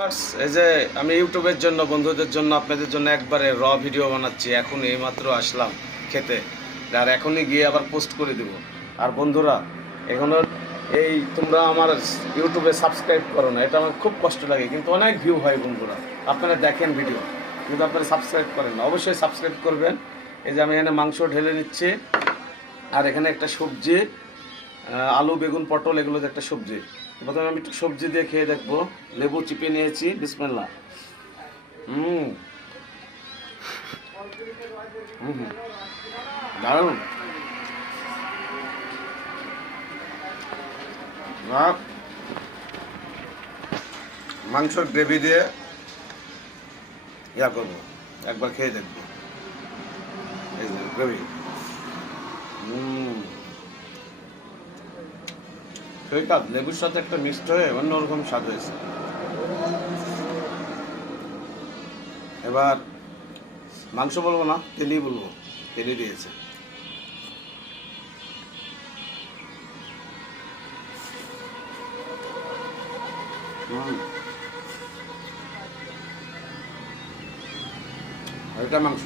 এই যে আমি ইউটিউবের জন্য বন্ধুদের জন্য আপনাদের জন্য একবারে ভিডিও বানাচ্ছি। এখন এইমাত্র আসলাম খেতে, আর এখনই গিয়ে আবার পোস্ট করে দেব। আর বন্ধুরা, এখনো এই তোমরা আমার ইউটিউবে সাবস্ক্রাইব করো না, এটা আমার খুব কষ্ট লাগে, কিন্তু অনেক ভিউ হয় বন্ধুরা। আপনারা দেখেন ভিডিও, কিন্তু আপনারা সাবস্ক্রাইব করেন না। অবশ্যই সাবস্ক্রাইব করবেন। এই যে আমি এখানে মাংস ঢেলে নিচ্ছি, আর এখানে একটা সবজি, আলু বেগুন পটল এগুলো একটা সবজি। প্রথমে আমি একটু সবজি দিয়ে খেয়ে দেখবো। লেবু চিপে নিয়েছি, বিসমিল্লাহ। হুম হুম দারুণ। মাংসর গ্রেভি দিয়ে ইয়া করবো, একবার খেয়ে দেখবো। এই যে গ্রেভি, সেই কাজ লেবুর সাথে একটা মিক্সড হয়ে অন্যরকম স্বাদ হয়েছে। এবার মাংস বলবো না, তেলি বলবো, তেলি দিয়েছে। এটা মাংস।